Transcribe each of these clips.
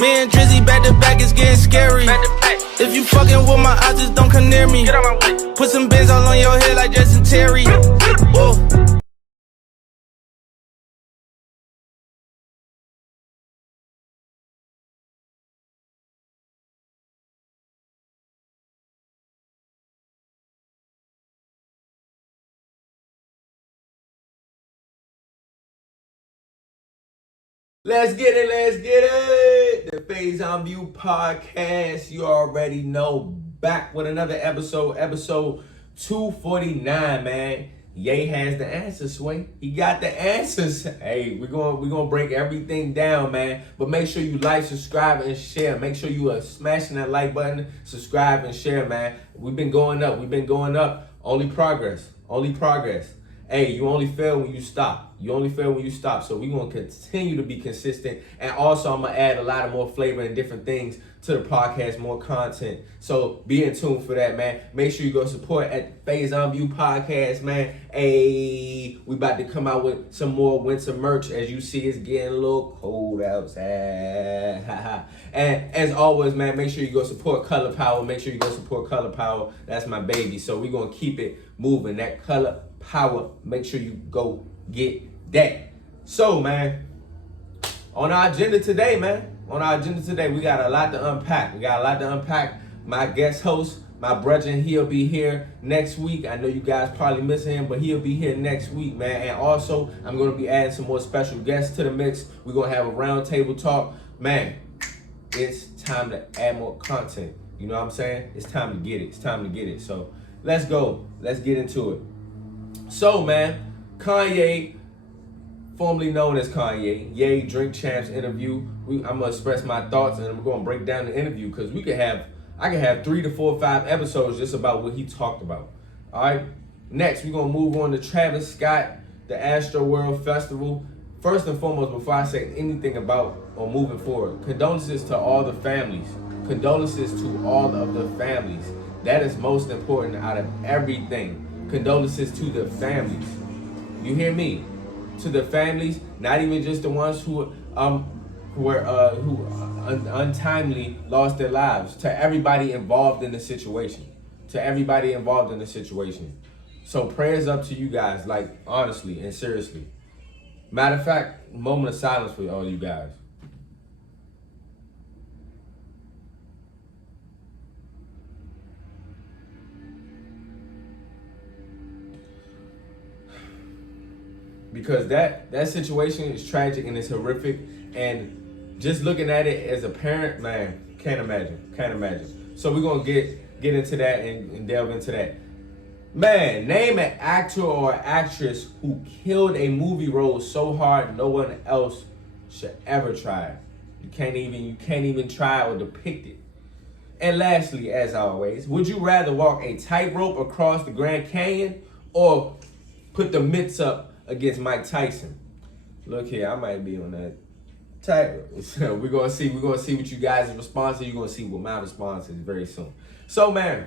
Me and Drizzy back to back, it's getting scary. If you fucking with my eyes, just don't come near me. Get out my way. Put some bins all on your head like Justin Terry. Whoa. Let's get it, let's get it. The Faison View podcast, you already know, back with another episode 249, man. Ye has the answers, Sway. He got the answers. Hey, we're gonna break everything down, man. But make sure you like, subscribe, and share. Make sure you are smashing that like button, subscribe, and share, man. We've been going up. Only progress. Hey, you only fail when you stop. So we're going to continue to be consistent. And also, I'm going to add a lot of more flavor and different things to the podcast, more content. So be in tune for that, man. Make sure you go support at Faison View Podcast, man. Hey, we about to come out with some more winter merch. As you see, it's getting a little cold outside. And as always, man, make sure you go support Color Power. That's my baby. So we're going to keep it moving. That Color Power, make sure you go get that. So, man, on our agenda today, we got a lot to unpack. My guest host, my brother, he'll be here next week. I know you guys probably missing him, but he'll be here next week, man. And also, I'm going to be adding some more special guests to the mix. We're going to have a round table talk. Man, it's time to add more content. You know what I'm saying? It's time to get it. So, let's go. Let's get into it. So, man, Kanye, formerly known as Kanye, Ye Drink Champs interview. I'm gonna express my thoughts and I'm gonna break down the interview because I can have 3 to 4 or 5 episodes just about what he talked about. All right. Next, we're gonna move on to Travis Scott, the AstroWorld Festival. First and foremost, before I say anything about or moving forward, condolences to all the families. That is most important out of everything. Condolences to the families. You hear me? To the families, not even just the ones who untimely lost their lives. To everybody involved in the situation. So prayers up to you guys, like honestly and seriously. Matter of fact, moment of silence for all you guys. Because that situation is tragic and it's horrific, and just looking at it as a parent, man, can't imagine. So we're gonna get into that and delve into that. Man, name an actor or actress who killed a movie role so hard no one else should ever try. You can't even try or depict it. And lastly, as always, would you rather walk a tightrope across the Grand Canyon or put the mitts up against Mike Tyson? Look here, I might be on that tightrope. So we're gonna see what you guys' response is. You're gonna see what my response is very soon. So, man,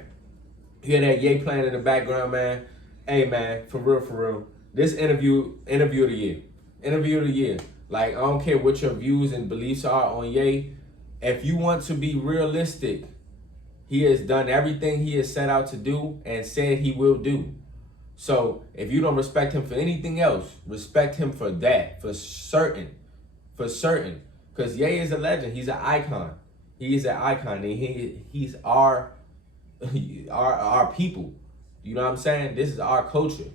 you hear that Ye playing in the background, man? Hey, man, for real. This interview of the year. Like, I don't care what your views and beliefs are on Ye. If you want to be realistic, he has done everything he has set out to do and said he will do. So if you don't respect him for anything else, respect him for that, for certain. Because Ye is a legend. He's an icon. And he's our people. You know what I'm saying? This is our culture.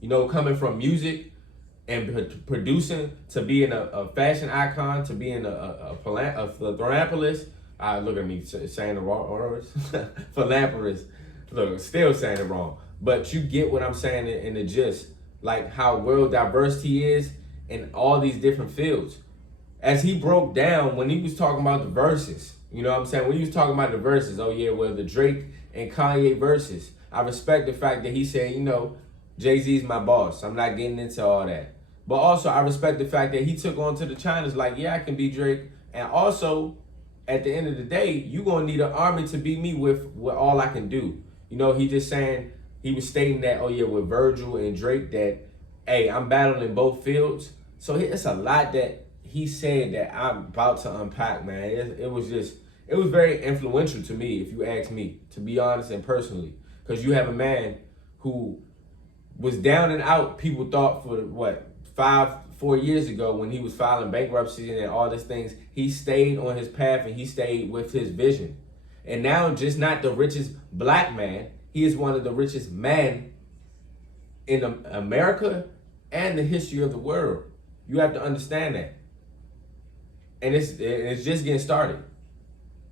You know, coming from music and producing to being a fashion icon, to being a philanthropist. Look at me saying the wrong words. Philanthropist. Look, still saying it wrong. But you get what I'm saying in the gist. Like how well diverse he is in all these different fields. As he broke down when he was talking about the verses. You know what I'm saying? When he was talking about the verses. Oh yeah, well, the Drake and Kanye verses. I respect the fact that he said, you know, Jay-Z's my boss. I'm not getting into all that. But also, I respect the fact that he took on to the China's like, yeah, I can be Drake. And also, at the end of the day, you're going to need an army to beat me with all I can do. You know, he was stating that, oh yeah, with Verzuz and Drake that, hey, I'm battling in both fields. So it's a lot that he said that I'm about to unpack, man, it was very influential to me, if you ask me, to be honest and personally. Because you have a man who was down and out, people thought for what, 4 years ago when he was filing bankruptcy and all these things, he stayed on his path and he stayed with his vision. And now just not the richest black man, he is one of the richest men in America and the history of the world. You have to understand that. And it's just getting started.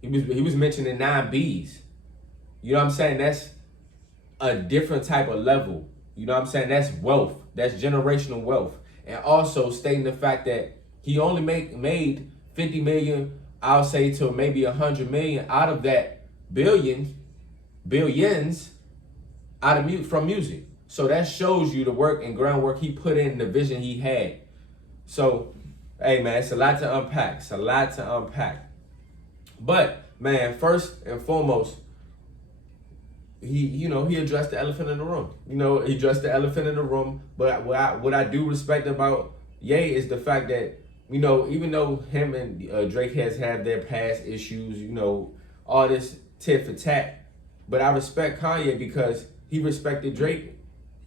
He was mentioning 9 B's. You know what I'm saying? That's a different type of level. You know what I'm saying? That's wealth. That's generational wealth. And also stating the fact that he only made 50 million, I'll say to maybe 100 million out of that billions from music. So that shows you the work and groundwork he put in, the vision he had. So, hey man, it's a lot to unpack. It's a lot to unpack. But man, first and foremost, he addressed the elephant in the room. He addressed the elephant in the room. But what I do respect about Ye is the fact that, even though him and Drake has had their past issues, all this tit for tat, but I respect Kanye because he respected Drake.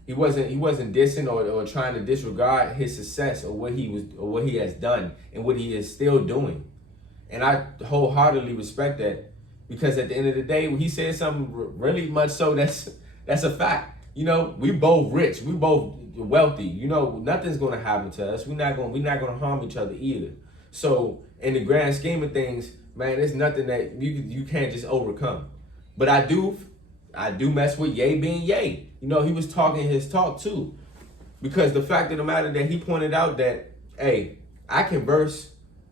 He wasn't dissing or trying to disregard his success or what he has done and what he is still doing. And I wholeheartedly respect that. Because at the end of the day, when he said something really much so, that's a fact. We both rich, we both wealthy. Nothing's gonna happen to us. We're not gonna harm each other either. So in the grand scheme of things, man, there's nothing that you can't just overcome. But I do mess with Ye being Ye. He was talking his talk too. Because the fact of the matter that he pointed out that, hey, I can verse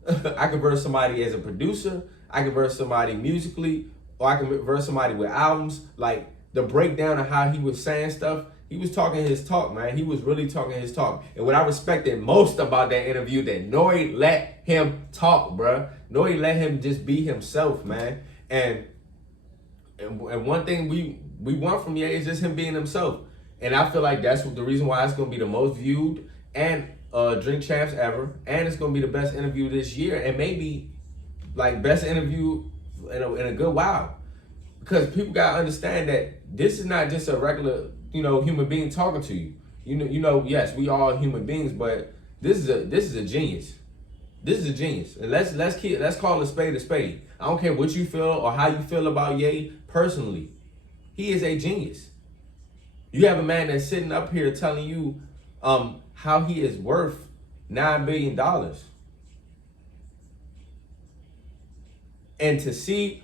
somebody as a producer, I can verse somebody musically, or I can verse somebody with albums. Like the breakdown of how he was saying stuff, he was talking his talk, man. He was really talking his talk. And what I respected most about that interview, that Nori let him talk, bruh. Nori let him just be himself, man. And one thing we want from Ye is just him being himself. And I feel like that's the reason why it's going to be the most viewed and Drink Champs ever. And it's going to be the best interview this year. And maybe like best interview in a good while. Because people got to understand that this is not just a regular, human being talking to you. Yes, we all human beings, but this is a genius. This is a genius. And let's call a spade a spade. I don't care what you feel or how you feel about Ye personally. He is a genius. You have a man that's sitting up here telling you how he is worth $9 billion. And to see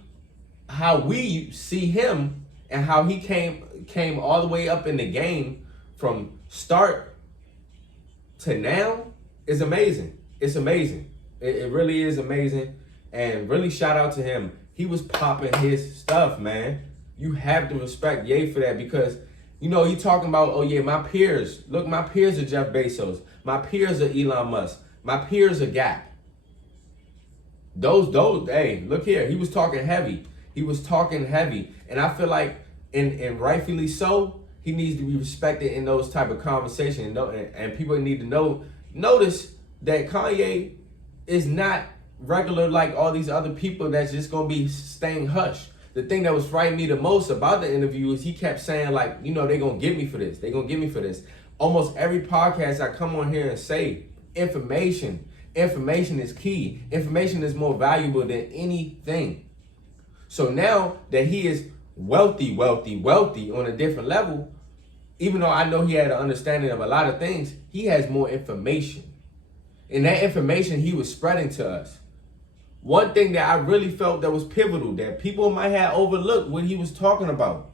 how we see him and how he came all the way up in the game from start to now is amazing. It's amazing. It really is amazing. And really shout out to him. He was popping his stuff, man. You have to respect Ye for that because, he talking about, oh yeah, my peers. Look, my peers are Jeff Bezos. My peers are Elon Musk. My peers are Gap. Those, hey, look here. He was talking heavy. And I feel like, and rightfully so, he needs to be respected in those type of conversations. And people need to notice that Kanye is not regular like all these other people that's just going to be staying hush. The thing that was frightening me the most about the interview is he kept saying like, they're going to get me for this. They're going to get me for this. Almost every podcast I come on here and say, information is key. Information is more valuable than anything. So now that he is wealthy on a different level, even though I know he had an understanding of a lot of things, he has more information. And that information he was spreading to us. One thing that I really felt that was pivotal, that people might have overlooked what he was talking about.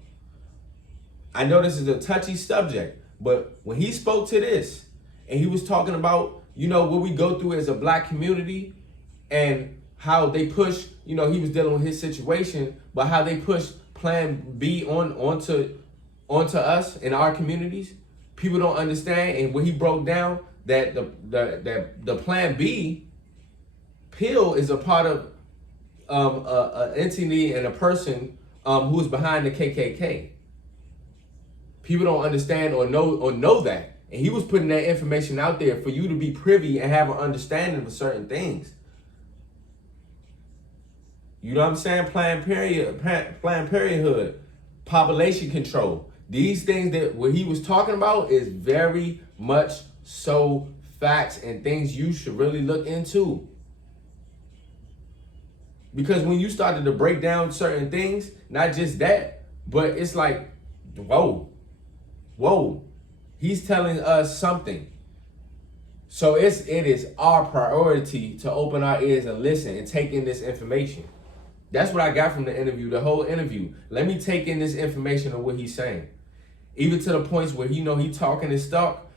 I know this is a touchy subject, but when he spoke to this, and he was talking about, what we go through as a black community, and how they push, he was dealing with his situation, but how they push Plan B onto us in our communities. People don't understand, and when he broke down that the Plan B pill is a part of an entity and a person who's behind the KKK. People don't understand or know that. And he was putting that information out there for you to be privy and have an understanding of certain things. You know what I'm saying? Planned Parenthood, population control. These things that what he was talking about is very much so facts and things you should really look into. Because when you started to break down certain things, not just that, but it's like, whoa, he's telling us something. So it is our priority to open our ears and listen and take in this information. That's what I got from the interview, the whole interview. Let me take in this information of what he's saying. Even to the points where he talking his talk,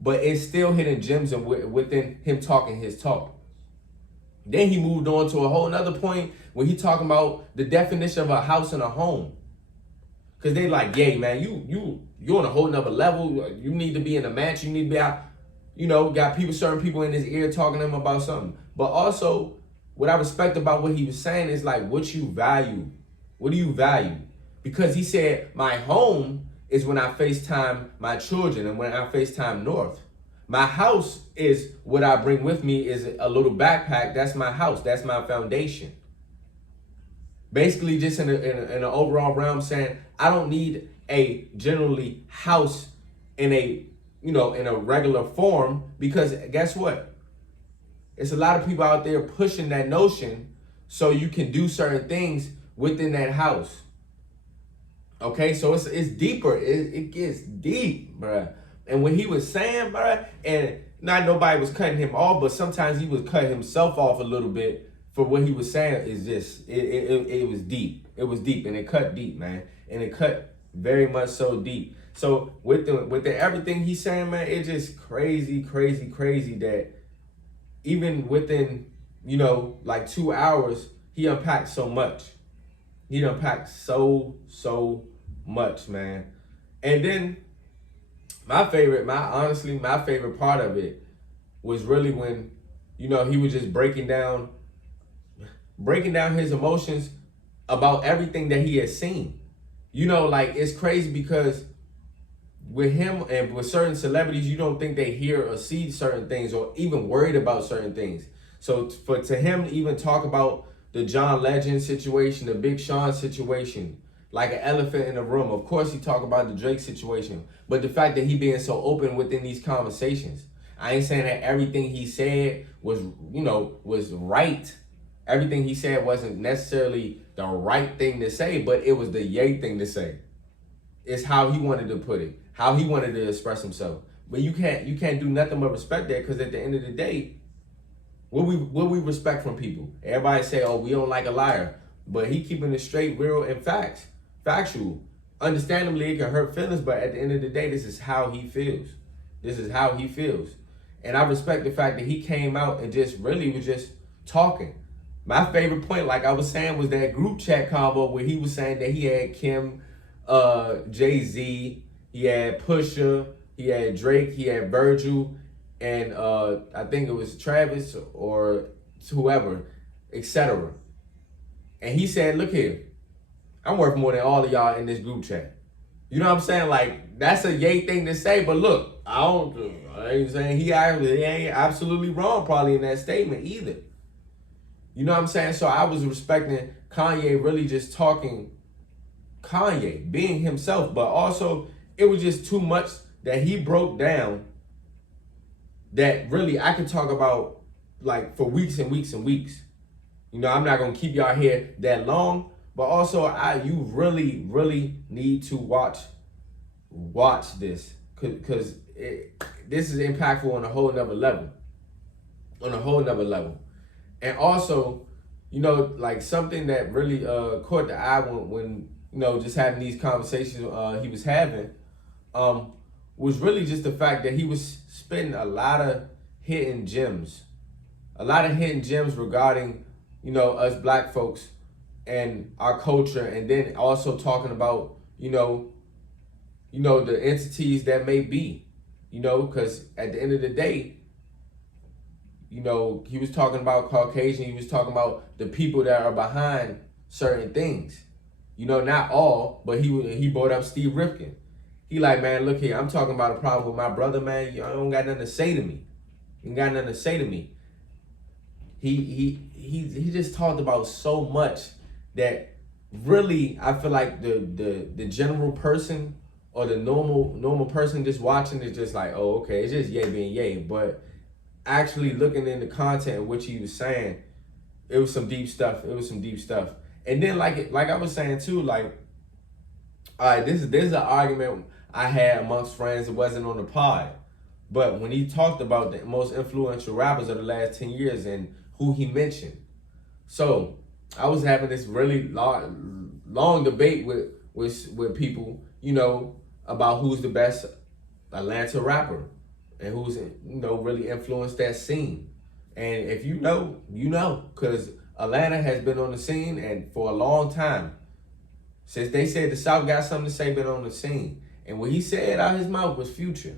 but it's still hidden gems within him talking his talk. Then he moved on to a whole nother point where he talking about the definition of a house and a home. Cause they like, yeah, man, you're on a whole nother level. You need to be in a mansion. You need to be out, got certain people in his ear talking to him about something. But also, what I respect about what he was saying is like what you value. What do you value? Because he said, my home is when I FaceTime my children and when I FaceTime North. My house is what I bring with me is a little backpack. That's my house. That's my foundation. Basically, just in an overall realm saying, I don't need a generally house in a regular form, because guess what? It's a lot of people out there pushing that notion so you can do certain things within that house. Okay, so it's deeper. It gets deep, bruh. And when he was saying, bruh, and not nobody was cutting him off, but sometimes he would cut himself off a little bit for what he was saying. Is just it was deep. It was deep, and it cut deep, man. And it cut very much so deep. So with the everything he's saying, man, it's just crazy that even within, like 2 hours, he unpacked so much. He unpacked so much, man. And then my favorite part of it was really when, he was just breaking down his emotions about everything that he had seen. Like it's crazy because with him and with certain celebrities, you don't think they hear or see certain things or even worried about certain things. So to him to even talk about the John Legend situation, the Big Sean situation, like an elephant in the room. Of course, he talk about the Drake situation, but the fact that he being so open within these conversations. I ain't saying that everything he said was right. Everything he said wasn't necessarily the right thing to say, but it was the yay thing to say. It's how he wanted to put it, how he wanted to express himself. But you can't do nothing but respect that, because at the end of the day, what we respect from people. Everybody say, oh, we don't like a liar, but he keeping it straight, real, and factual. Understandably, it can hurt feelings, but at the end of the day, this is how he feels. This is how he feels. And I respect the fact that he came out and just really was just talking. My favorite point, like I was saying, was that group chat combo where he was saying that he had Kim, Jay-Z, he had Pusha, he had Drake, he had Verzuz, and I think it was Travis or whoever, etc. And he said, look here, I'm worth more than all of y'all in this group chat. You know what I'm saying? Like, that's a yay thing to say, but look, I ain't saying he ain't absolutely wrong probably in that statement either. You know what I'm saying? So I was respecting Kanye really just talking Kanye, being himself, but also it was just too much that he broke down that really I could talk about like for weeks and weeks and weeks. I'm not gonna keep y'all here that long, but also you really need to watch this, because this is impactful on a whole nother level. And also, like something that really caught the eye when just having these conversations he was having, was really just the fact that he was spitting a lot of hidden gems regarding, us black folks and our culture, and then also talking about, the entities that may be, because at the end of the day, he was talking about Caucasian, he was talking about the people that are behind certain things. Not all, but he brought up Steve Rifkin. He like, man, look here, I'm talking about a problem with my brother, man. You don't got nothing to say to me. You ain't got nothing to say to me. He just talked about so much that really I feel like the general person or the normal person just watching is just like, oh, okay, it's just Ye being Ye. But actually looking in the content of which he was saying, it was some deep stuff. It was some deep stuff. And then like I was saying too, like, all right, this is an argument I had amongst friends that wasn't on the pod. But when he talked about the most influential rappers of the last 10 years and who he mentioned. So I was having this really long debate with people, you know, about who's the best Atlanta rapper and who's, you know, really influenced that scene. And if you know, you know, because Atlanta has been on the scene and for a long time. Since they said the South got something to say, been on the scene. And what he said out his mouth was Future.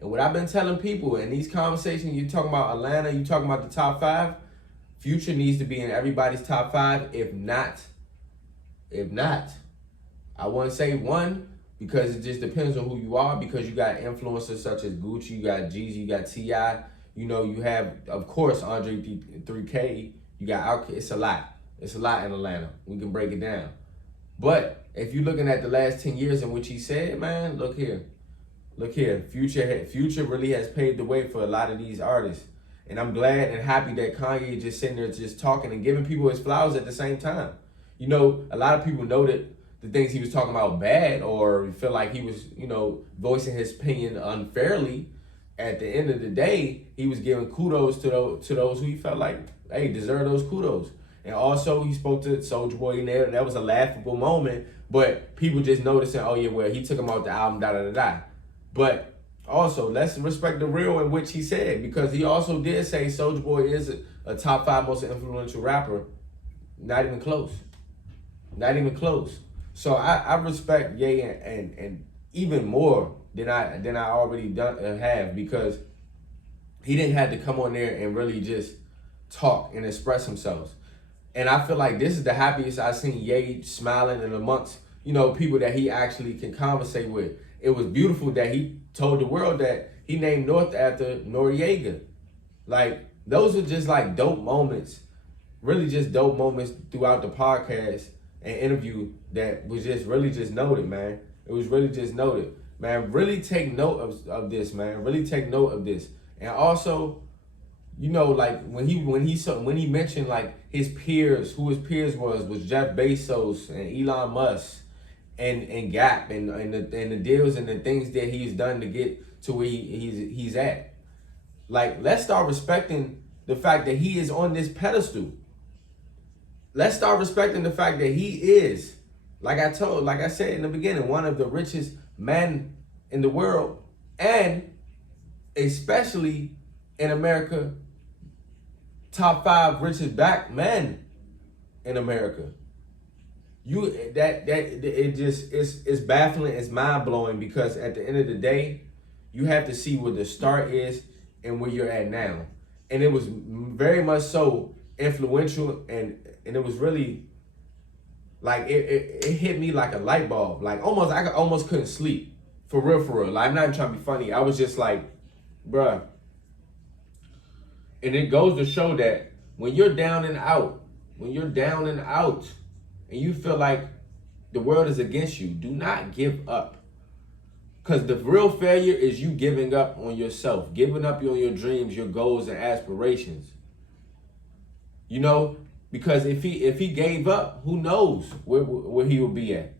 And what I've been telling people in these conversations, you talking about Atlanta, you talking about the top 5, Future needs to be in everybody's top 5. If not, I wouldn't say 1 because it just depends on who you are, because you got influencers such as Gucci, you got Jeezy, you got T.I., you know, you have, of course, Andre 3K, you got Outkast. It's a lot. It's a lot in Atlanta. We can break it down. But if you're looking at the last 10 years in which he said, man, look here. Future really has paved the way for a lot of these artists. And I'm glad and happy that Kanye is just sitting there just talking and giving people his flowers at the same time. You know, a lot of people noted the things he was talking about bad or feel like he was, you know, voicing his opinion unfairly. At the end of the day, he was giving kudos to those who he felt like, hey, deserve those kudos. And also, he spoke to Soulja Boy in there, and that was a laughable moment. But people just noticing, oh yeah, well, he took him off the album, da-da-da-da. But also, let's respect the real in which he said, because he also did say Soulja Boy is a top 5 most influential rapper. Not even close. Not even close. So I respect Ye and even more than I already have, because he didn't have to come on there and really just talk and express himself. And I feel like this is the happiest I've seen Ye smiling and amongst, you know, people that he actually can conversate with. It was beautiful that he told the world that he named North after Noriega. Like, those are just like dope moments, really just dope moments throughout the podcast and interview that was just really just noted, man. It was really just noted. Man, really take note of this, man. Really take note of this. And also, you know, like when he mentioned like his peers, who his peers was Jeff Bezos and Elon Musk and Gap and the deals and the things that he's done to get to where he's at. Like, let's start respecting the fact that he is on this pedestal. Let's start respecting the fact that he is, like I said in the beginning, one of the richest men in the world, and especially in America, top 5 richest black men in America. It's baffling, it's mind blowing, because at the end of the day, you have to see where the start is and where you're at now. And it was very much so influential, and it was really like it hit me like a light bulb. Like I almost couldn't sleep. For real. Like, I'm not even trying to be funny. I was just like, bruh. And it goes to show that when you're down and out, and you feel like the world is against you, do not give up. Because the real failure is you giving up on yourself, giving up on your dreams, your goals, and aspirations. You know, because if he gave up, who knows where he will be at?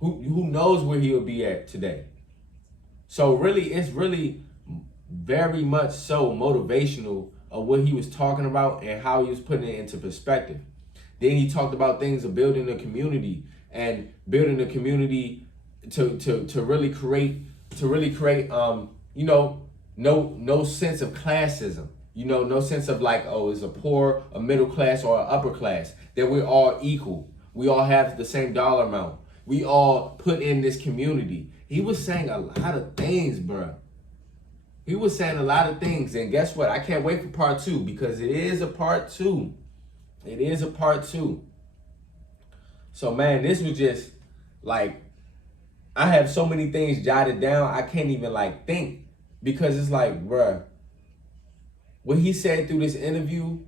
Who knows where he will be at today? So really, it's really very much so motivational of what he was talking about and how he was putting it into perspective. Then he talked about things of building a community and building a community to really create you know, no sense of classism. You know, no sense of like, oh, it's a poor, a middle class, or an upper class. That we're all equal. We all have the same dollar amount. We all put in this community. He was saying a lot of things, bruh. He was saying a lot of things. And guess what? I can't wait for part 2, because it is a part 2. It is a part 2. So, man, this was just like I have so many things jotted down, I can't even like think, because it's like, bruh, what he said through this interview,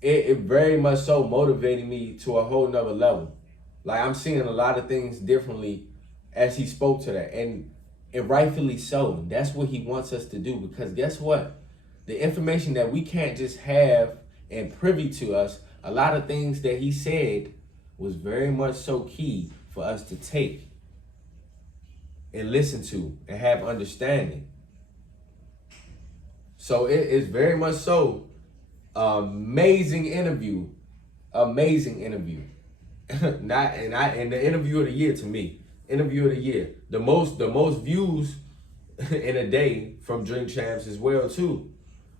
it very much so motivated me to a whole nother level. Like, I'm seeing a lot of things differently as he spoke to that. And rightfully so. That's what he wants us to do. Because guess what? The information that we can't just have and privy to us, a lot of things that he said was very much so key for us to take and listen to and have understanding. So it is very much so amazing interview. Amazing interview. And the interview of the year to me. Interview of the year. The most views in a day from Drink Champs as well too.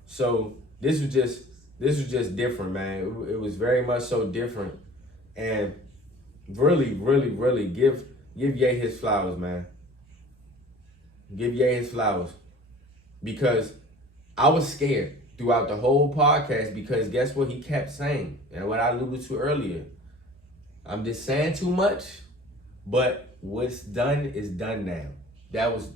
So this was just different, man. It was very much so different. And really, really, really give Ye his flowers, man. Give Ye his flowers. Because I was scared throughout the whole podcast, because guess what he kept saying? And what I alluded to earlier. I'm just saying too much, but what's done is done now. That was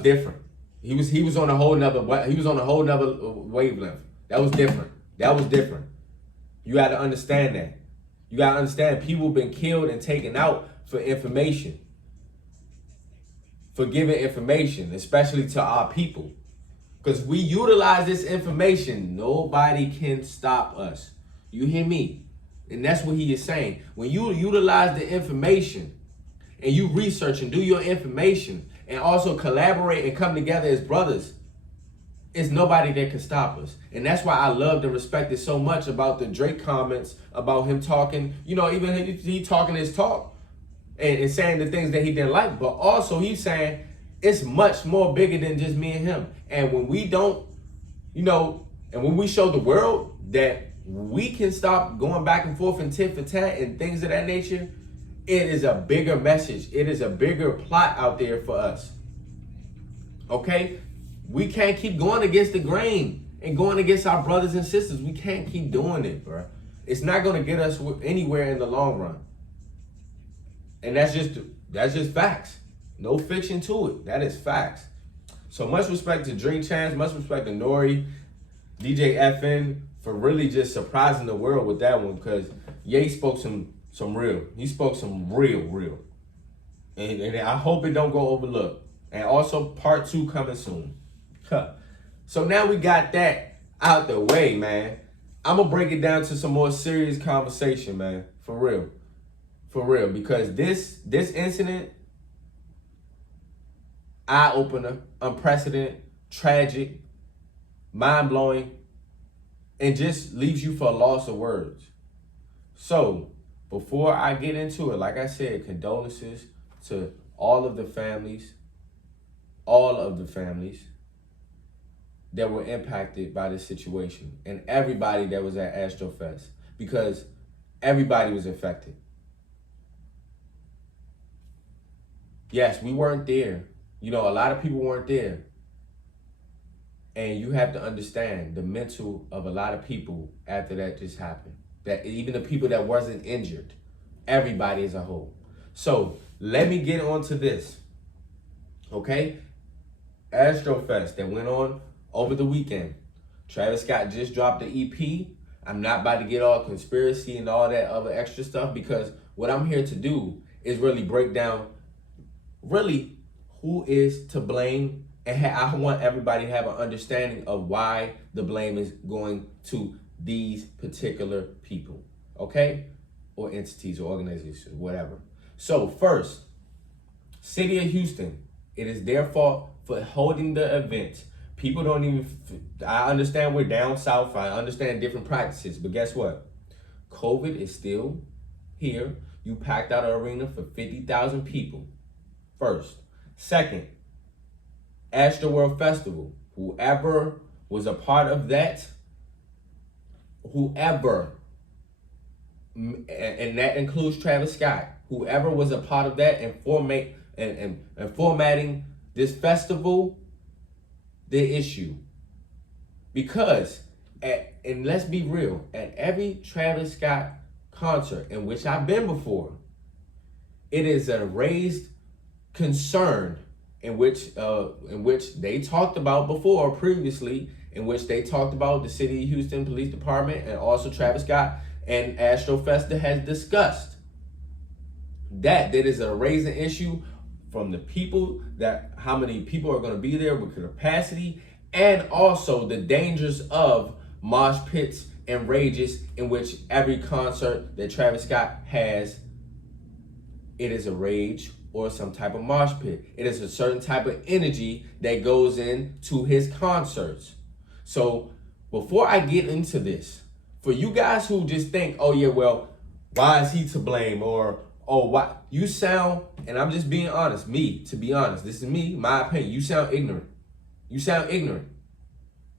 different. He was on a whole nother wavelength. That was different. You got to understand that. You got to understand people been killed and taken out for information. For giving information, especially to our people. Because we utilize this information, nobody can stop us. You hear me? And that's what he is saying. When you utilize the information and you research and do your information and also collaborate and come together as brothers, it's nobody that can stop us. And that's why I loved and respected so much about the Drake comments, about him talking, even he talking his talk. And saying the things that he didn't like, but also he's saying it's much more bigger than just me and him. And when we don't, and when we show the world that we can stop going back and forth and tit for tat and things of that nature, it is a bigger message. It is a bigger plot out there for us. Okay? We can't keep going against the grain and going against our brothers and sisters. We can't keep doing it, bro. It's not going to get us anywhere in the long run. And that's just facts. No fiction to it. That is facts. So much respect to Drink Champs, much respect to Nori, DJ FN for really just surprising the world with that one, because Ye spoke some real. He spoke some real. And I hope it don't go overlooked. And also part 2 coming soon. So now we got that out the way, man. I'm gonna break it down to some more serious conversation, man. For real. For real, because this incident, eye-opener, unprecedented, tragic, mind-blowing, and just leaves you for a loss of words. So, before I get into it, like I said, condolences to all of the families that were impacted by this situation, and everybody that was at AstroFest, because everybody was affected. Yes, we weren't there. A lot of people weren't there. And you have to understand the mental of a lot of people after that just happened. That even the people that wasn't injured, everybody as a whole. So let me get on to this. Okay? AstroFest that went on over the weekend. Travis Scott just dropped the EP. I'm not about to get all conspiracy and all that other extra stuff, because what I'm here to do is really break down really who is to blame, and I want everybody to have an understanding of why the blame is going to these particular people, okay? Or entities or organizations, whatever. So first, City of Houston, it is their fault for holding the event. People don't even, I understand we're down south, I understand different practices, but guess what? COVID is still here. You packed out an arena for 50,000 people. First. Second, AstroWorld Festival. Whoever was a part of that, and that includes Travis Scott, whoever was a part of that and formatting this festival, the issue. Because, and let's be real, at every Travis Scott concert, in which I've been before, It is a raised concern in which they talked about before previously, in which they talked about the City of Houston Police Department and also Travis Scott and AstroFesta has discussed that is a raising issue from the people, that how many people are going to be there with capacity, and also the dangers of mosh pits and rages in which every concert that Travis Scott has, it is a rage or some type of mosh pit. It is a certain type of energy that goes into his concerts. So before I get into this, for you guys who just think, oh yeah, well, why is he to blame? Or, oh, why? You sound, and I'm just being honest, to be honest, this is me, my opinion, you sound ignorant. You sound ignorant.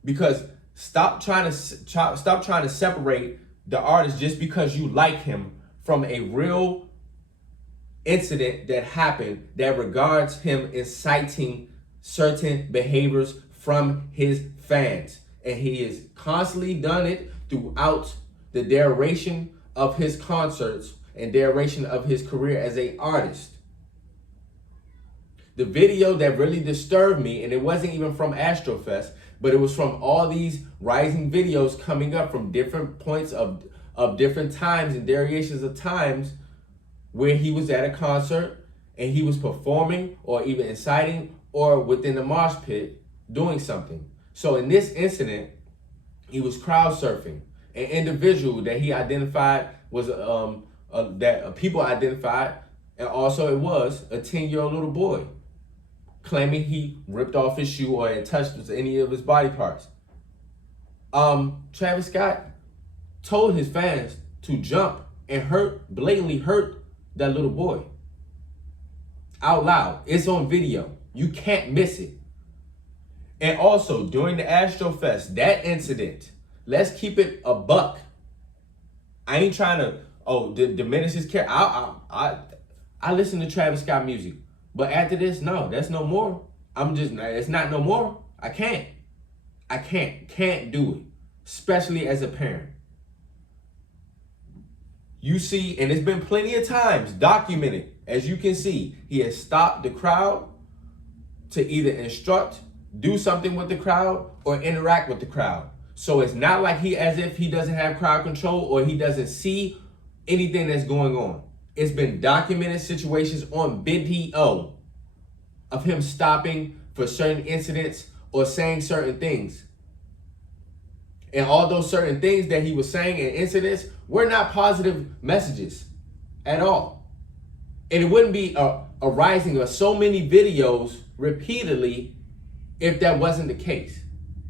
Because stop trying to separate the artist just because you like him from a real incident that happened that regards him inciting certain behaviors from his fans. And he has constantly done it throughout the duration of his concerts and duration of his career as an artist. The video that really disturbed me, and it wasn't even from AstroFest, but it was from all these rising videos coming up from different points of different times and variations of times, where he was at a concert and he was performing or even inciting or within the mosh pit doing something. So in this incident, he was crowd surfing. An individual that he identified was that people identified, and also it was a 10-year-old little boy, claiming he ripped off his shoe or had touched any of his body parts. Travis Scott told his fans to jump and blatantly hurt that little boy out loud. It's on video. You can't miss it. And also during the AstroFest, that incident, let's keep it a buck. I ain't trying to diminish his care. I listen to Travis Scott music, but after this, no, that's no more. It's not no more. I can't do it, especially as a parent. You see, and it's been plenty of times documented, as you can see, he has stopped the crowd to either instruct, do something with the crowd, or interact with the crowd. So it's not like as if he doesn't have crowd control or he doesn't see anything that's going on. It's been documented situations on video of him stopping for certain incidents or saying certain things. And all those certain things that he was saying in incidents were not positive messages at all. And it wouldn't be a rising of so many videos repeatedly if that wasn't the case.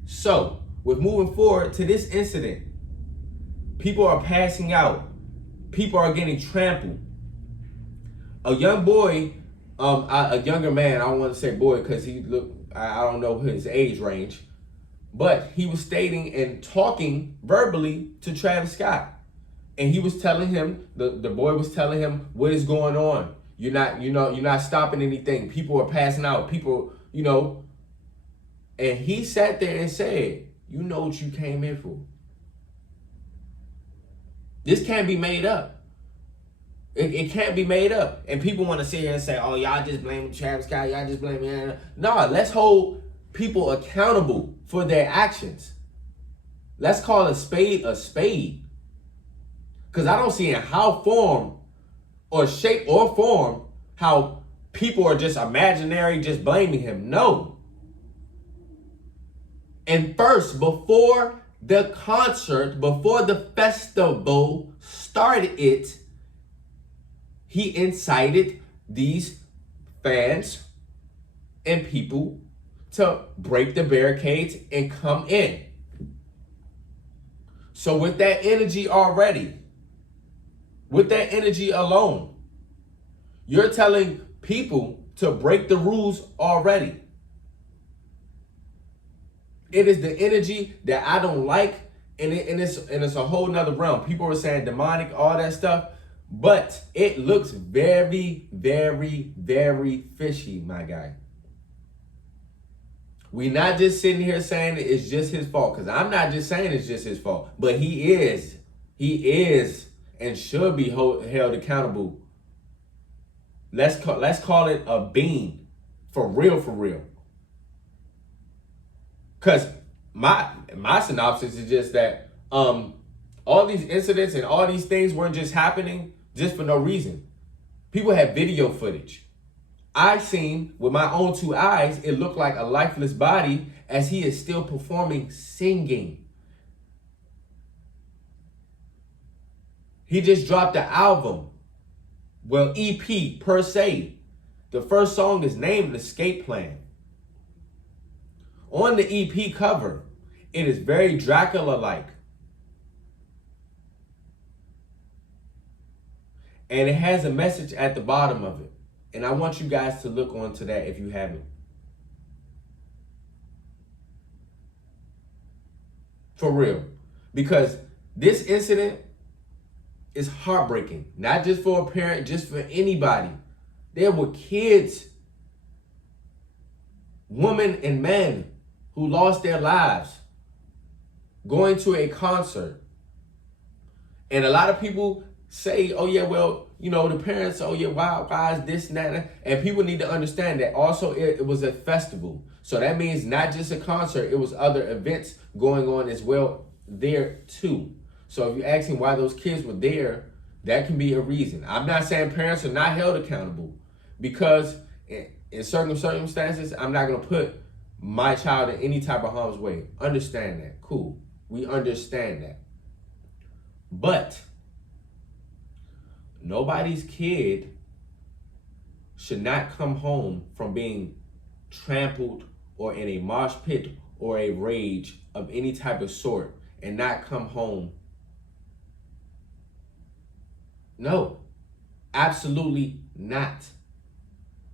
So, with moving forward to this incident, people are passing out. People are getting trampled. A young boy, a younger man, I don't want to say boy because I don't know his age range, but he was stating and talking verbally to Travis Scott. And he was telling him, the boy was telling him what is going on. You're not stopping anything. People are passing out. People, and he sat there and said, you know what you came in for. This can't be made up. It can't be made up. And people want to sit here and say, oh, y'all just blaming Travis Scott. Y'all just blaming him. No, let's hold people accountable for their actions. Let's call a spade a spade. Because I don't see in how form or shape or form how people are just imaginary, just blaming him. No. And first, before the concert, before the festival started, he incited these fans and people to break the barricades and come in. So with that energy already, with that energy alone, you're telling people to break the rules already. It is the energy that I don't like, and it's a whole nother realm. People are saying demonic, all that stuff, but it looks very, very, very fishy, my guy. We're not just sitting here saying it's just his fault, because I'm not just saying it's just his fault, but he is and should be held accountable Let's call it a bean. For real, for real. Because my synopsis is just that all these incidents and all these things weren't just happening just for no reason. People had video footage. I seen with my own 2 eyes, it looked like a lifeless body as he is still performing, singing. He just dropped the album. Well, EP per se. The first song is named Escape Plan. On the EP cover, it is very Dracula-like. And it has a message at the bottom of it. And I want you guys to look onto that if you haven't. For real. Because this incident is heartbreaking. Not just for a parent, just for anybody. There were kids, women and men who lost their lives going to a concert. And a lot of people say, oh yeah, well, you know, the parents, oh yeah, why is this and that? And people need to understand that also it was a festival. So that means not just a concert, it was other events going on as well there too. So if you're asking why those kids were there, that can be a reason. I'm not saying parents are not held accountable, because in certain circumstances, I'm not going to put my child in any type of harm's way. Understand that. Cool. We understand that. But nobody's kid should not come home from being trampled or in a mosh pit or a rage of any type of sort and not come home. No, absolutely not.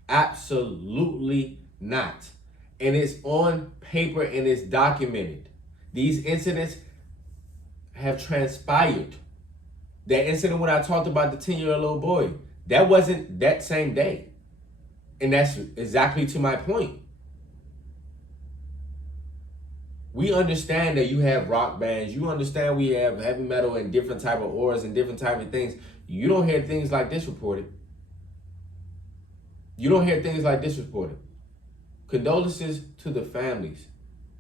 Absolutely not. And it's on paper and it's documented. These incidents have transpired. That incident when I talked about the 10-year-old little boy, that wasn't that same day. And that's exactly to my point. We understand that you have rock bands. You understand we have heavy metal and different type of auras and different type of things. You don't hear things like this reported. You don't hear things like this reported. Condolences to the families.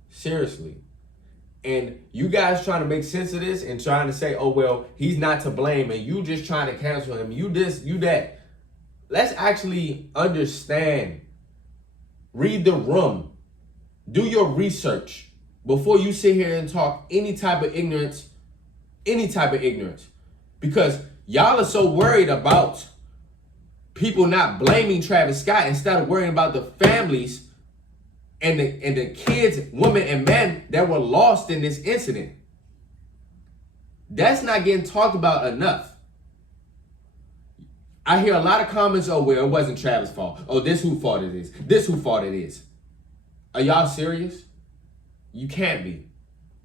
Seriously. And you guys trying to make sense of this and trying to say, oh, well, he's not to blame and you just trying to cancel him. You this, you that. Let's actually understand. Read the room. Do your research before you sit here and talk any type of ignorance. Any type of ignorance. Because y'all are so worried about people not blaming Travis Scott instead of worrying about the families and the kids, women, and men that were lost in this incident. That's not getting talked about enough. I hear a lot of comments, oh, well, it wasn't Travis' fault. Oh, this who fault it is. This who fault it is. Are y'all serious? You can't be.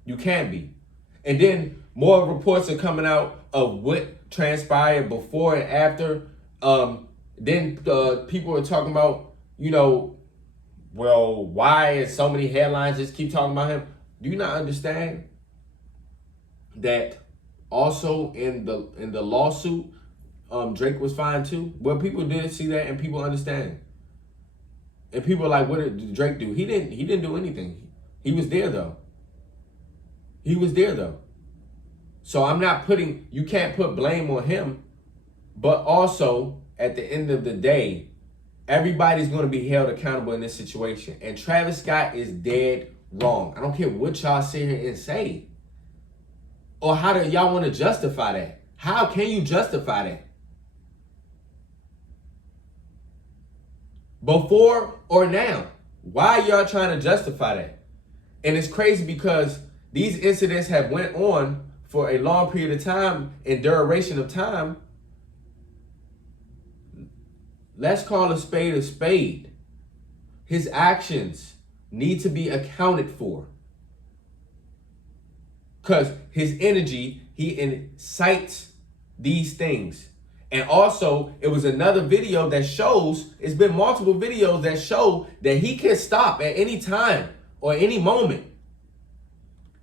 You can't be. And then more reports are coming out of what transpired before and after. Then people are talking about, you know, well, why is so many headlines just keep talking about him? Do you not understand that also in the lawsuit, Drake was fined too? Well, people did see that and people understand. And people are like, what did Drake do? He didn't do anything. He was there though. He was there though. So you can't put blame on him, but also at the end of the day, everybody's going to be held accountable in this situation. And Travis Scott is dead wrong. I don't care what y'all sit here and say. Or how do y'all want to justify that? How can you justify that? Before or now? Why y'all trying to justify that? And it's crazy because these incidents have went on for a long period of time and duration of time. Let's call a spade a spade. His actions need to be accounted for. Because his energy, he incites these things. And also, it was another video that shows, it's been multiple videos that show that he can stop at any time or any moment.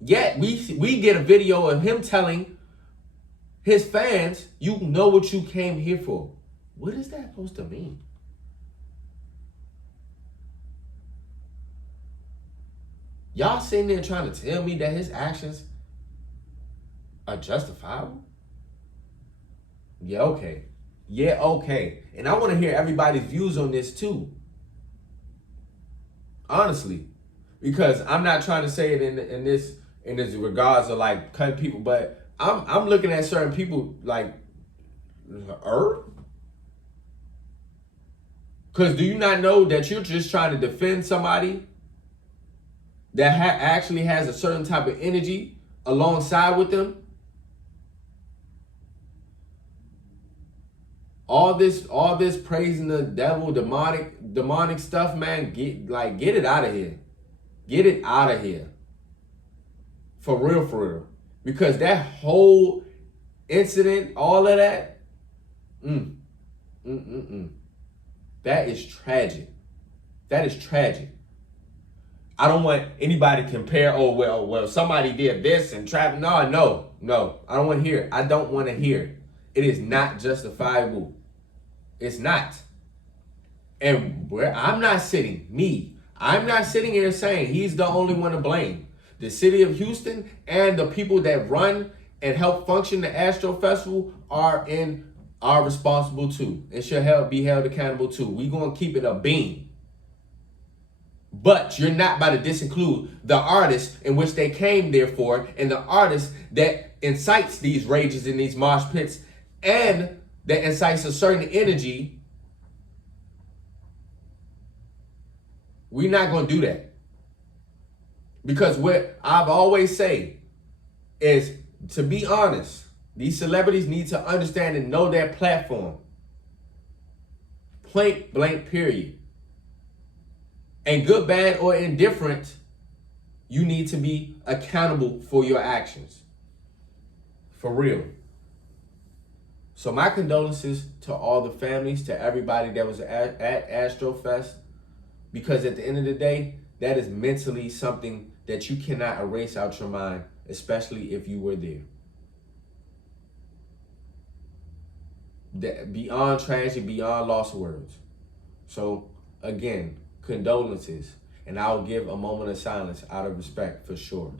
Yet, we get a video of him telling his fans, you know what you came here for. What is that supposed to mean? Y'all sitting there trying to tell me that his actions are justifiable? Yeah, okay. Yeah, okay. And I want to hear everybody's views on this too. Honestly. Because I'm not trying to say it in this regards of like cutting people, but I'm looking at certain people like, Because do you not know that you're just trying to defend somebody that actually has a certain type of energy alongside with them? All this praising the devil, demonic stuff, man. Get it out of here. Get it out of here. For real. Because that whole incident, all of that, that is tragic. That is tragic. I don't want anybody to compare, oh, well, somebody did this and trap. No. I don't want to hear it. I don't want to hear it. It is not justifiable. It's not. And where I'm not sitting here saying he's the only one to blame. The city of Houston and the people that run and help function the Astro Festival are responsible too. And should be held accountable too. We're going to keep it a beam. But you're not about to disinclude the artists in which they came there for, and the artists that incites these rages in these mosh pits, and that incites a certain energy. We're not going to do that. Because what I've always say is, to be honest, these celebrities need to understand and know their platform. Point blank, period. And good, bad, or indifferent, you need to be accountable for your actions. For real. So my condolences to all the families, to everybody that was at Astro Fest. Because at the end of the day, that is mentally something that you cannot erase out your mind, especially if you were there. Beyond tragedy, beyond lost words. So again, condolences, and I'll give a moment of silence out of respect for sure.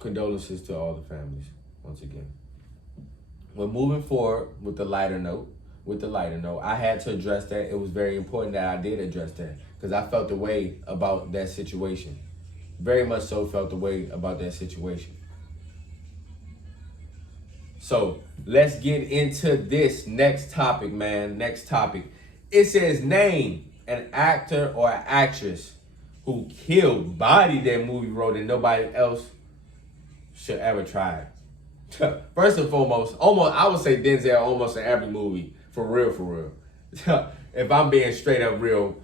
Condolences to all the families once again. We're moving forward with the lighter note. I had to address that. It was very important that I did address that because I felt the way about that situation. Very much so felt the way about that situation. So let's get into this next topic, man. Next topic. It says name an actor or an actress who killed, bodied their movie role that nobody else should ever try. First and foremost, I would say Denzel almost in every movie. For real. If I'm being straight up real,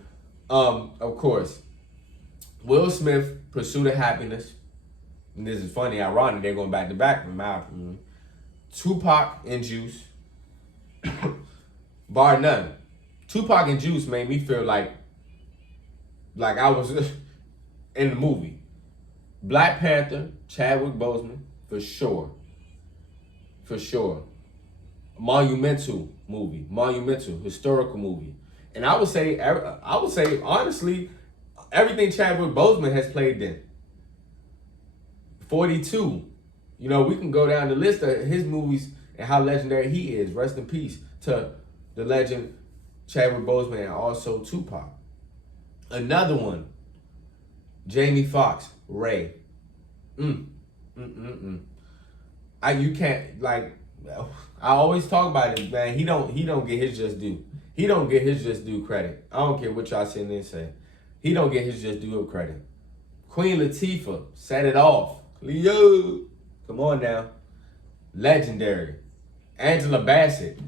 of course, Will Smith, Pursuit of Happiness. And this is funny, ironic, they're going back to back from my opinion. Tupac and Juice. Bar none. Tupac and Juice made me feel like I was in the movie. Black Panther, Chadwick Boseman, for sure. Monumental historical movie. And I would say honestly, everything Chadwick Boseman has played in. 42. You know, we can go down the list of his movies and how legendary he is. Rest in peace to the legend Chadwick Boseman and also Tupac. Another one, Jamie Foxx, Ray. You can't, like, I always talk about it, man. He don't get his just due. He don't get his just due credit. I don't care what y'all sitting there say. He don't get his just due credit. Queen Latifah set it off. Leo, come on now. Legendary. Angela Bassett,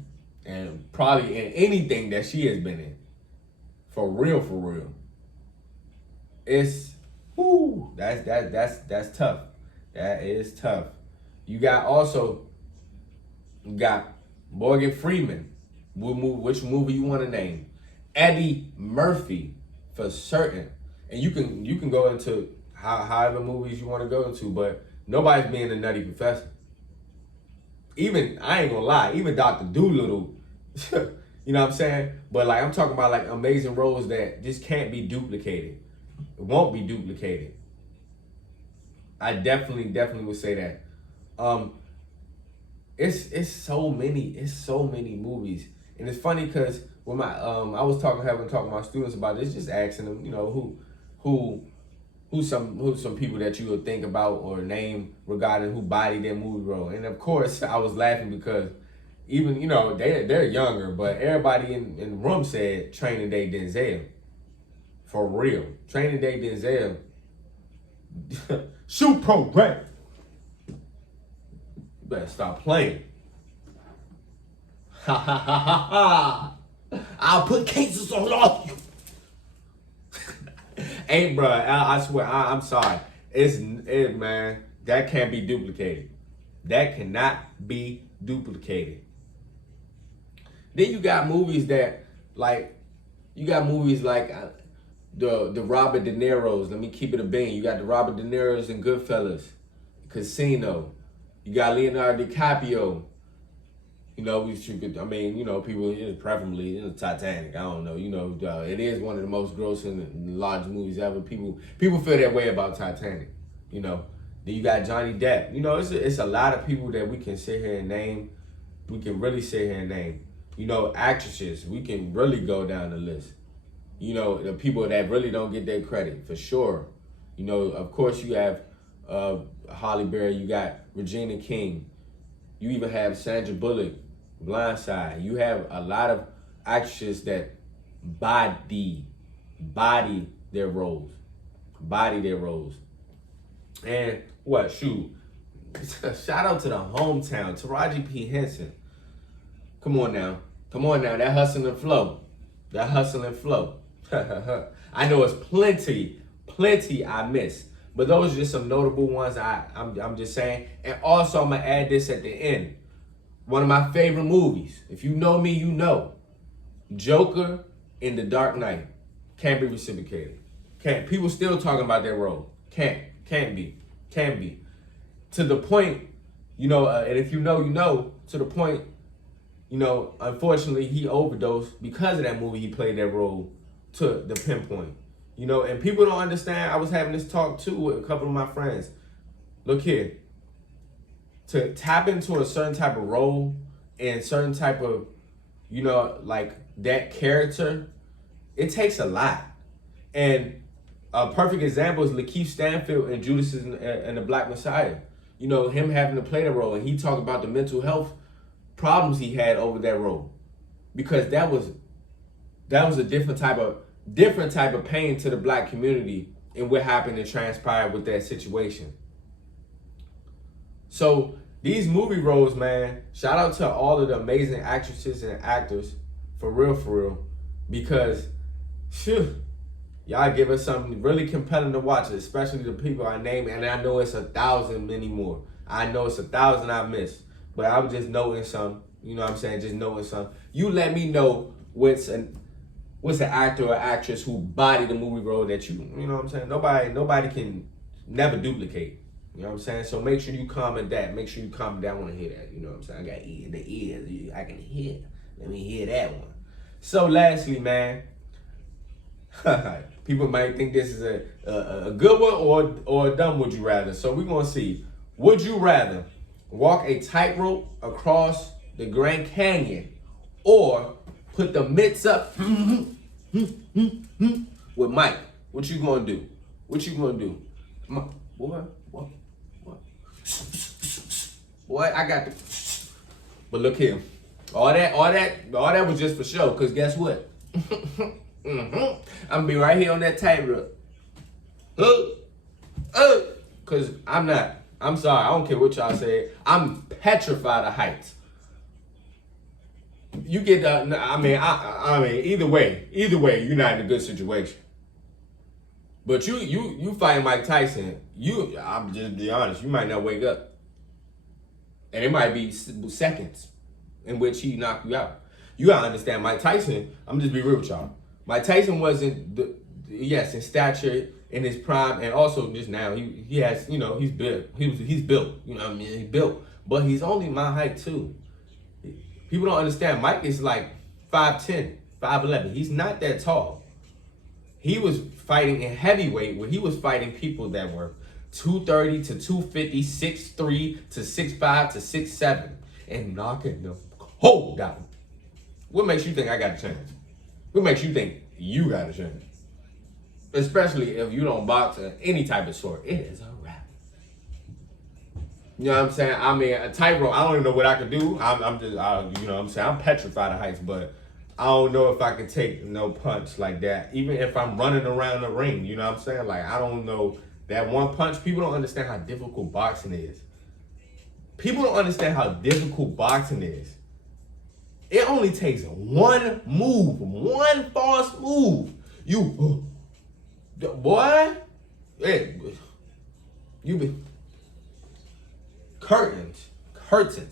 and probably in anything that she has been in. For real. It's that's tough. That is tough. You got Morgan Freeman, Which movie you want to name? Eddie Murphy for certain. And you can go into however movies you want to go into, but nobody's being a Nutty Professor. Even, I ain't gonna lie, even Dr. Doolittle, you know what I'm saying? But like, I'm talking about like amazing roles that just can't be duplicated. It won't be duplicated. I definitely would say that. It's so many movies. And it's funny because when I was talking to my students about this, just asking them, you know, who's some people that you would think about or name regarding who bodied their movie role. And of course, I was laughing because even, you know, they're younger, but everybody in the room said Training Day Denzel. For real. Training Day Denzel. Shoot program. You better stop playing. Ha ha ha ha ha. I'll put cases on all you. Hey, bro, I swear, I'm sorry. Man, that can't be duplicated. That cannot be duplicated. Then you got movies that, like, the Robert De Niro's. Let me keep it a bean. You got the Robert De Niro's in Goodfellas, Casino. You got Leonardo DiCaprio. You know, people, preferably, Titanic. I don't know. It is one of the most grossing and largest movies ever. People feel that way about Titanic. You know. Then you got Johnny Depp. You know, it's a lot of people that we can sit here and name. We can really sit here and name. You know, actresses. We can really go down the list. You know, the people that really don't get their credit, for sure. You know, of course you have Halle Berry. You got Regina King. You even have Sandra Bullock, Blindside. You have a lot of actresses that body their roles. And what, shoot, shout out to the hometown, Taraji P. Henson. Come on now, that hustle and flow. I know it's plenty I miss. But those are just some notable ones I'm just saying. And also, I'm going to add this at the end. One of my favorite movies. If you know me, you know. Joker in The Dark Knight. Can't be reciprocated. Can't. People still talking about that role. Can't be. To the point, and if you know, you know, to the point, unfortunately, he overdosed because of that movie. He played that role to the pinpoint. And people don't understand. I was having this talk too with a couple of my friends. Look here. To tap into a certain type of role and certain type of, like that character, it takes a lot. And a perfect example is Lakeith Stanfield in Judas and the Black Messiah. Him having to play the role, and he talked about the mental health problems he had over that role, because that was a different type of pain to the black community and what happened and transpired with that situation. So these movie roles, man, shout out to all of the amazing actresses and actors, for real, because y'all give us something really compelling to watch, especially the people I name, and I know it's 1,000 many more. I know it's 1,000 I missed, but I was just noting some. You know what I'm saying? Just noting some. You let me know what's an actor or actress who bodied the movie role that you know what I'm saying? Nobody can never duplicate. You know what I'm saying? So make sure you comment that. Make sure you comment that. I want to hear that. You know what I'm saying? I got the ears. I can hear. Let me hear that one. So lastly, man, people might think this is a good one or a dumb would you rather. So we're going to see. Would you rather walk a tightrope across the Grand Canyon or put the mitts up with Mike? What you going to do? Boy, what? Boy, I got the... But look here. All that was just for show, because guess what? I'm gonna be right here on that tightrope. Because I'm sorry, I don't care what y'all say. I'm petrified of heights. You get the, I mean, either way, you're not in a good situation. But you fighting Mike Tyson, I'm just be honest, you might not wake up. And it might be seconds in which he knocked you out. You gotta understand, Mike Tyson, I'm just be real with y'all. Mike Tyson wasn't, yes, in stature, in his prime, and also just now, he has, you know, he's built. He's built, you know what I mean? He's built. But he's only my height too. People don't understand, Mike is like 5'10", 5'11". He's not that tall. He was fighting in heavyweight where he was fighting people that were 230 to 250, 6'3 to 6'5 to 6'7", and knocking them cold out. What makes you think I got a chance? What makes you think you got a chance? Especially if you don't box at any type of sport. It is a wrap. You know what I'm saying? I mean, a tightrope, I don't even know what I could do. I'm just, you know what I'm saying? I'm petrified of heights, but I don't know if I could take no punch like that. Even if I'm running around the ring, you know what I'm saying? Like, I don't know. That one punch, people don't understand how difficult boxing is. People don't understand how difficult boxing is. It only takes one move, one false move. Boy, you be curtains.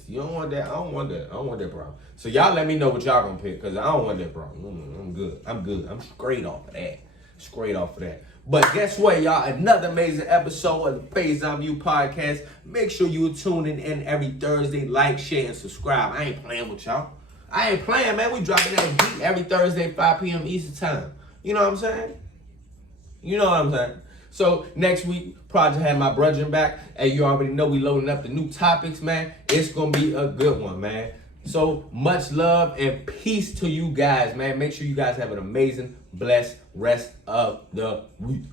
You don't want that. I don't want that problem. So y'all let me know what y'all gonna pick, cause I don't want that problem. I'm good. I'm straight off of that. But guess what, y'all? Another amazing episode of the Faison View podcast. Make sure you are tuning in every Thursday. Like, share, and subscribe. I ain't playing with y'all. I ain't playing, man. We dropping that heat every Thursday, 5 p.m. Eastern time. You know what I'm saying? So next week, Project had my brethren back. And you already know we loading up the new topics, man. It's going to be a good one, man. So much love and peace to you guys, man. Make sure you guys have an amazing, blessed rest of the week.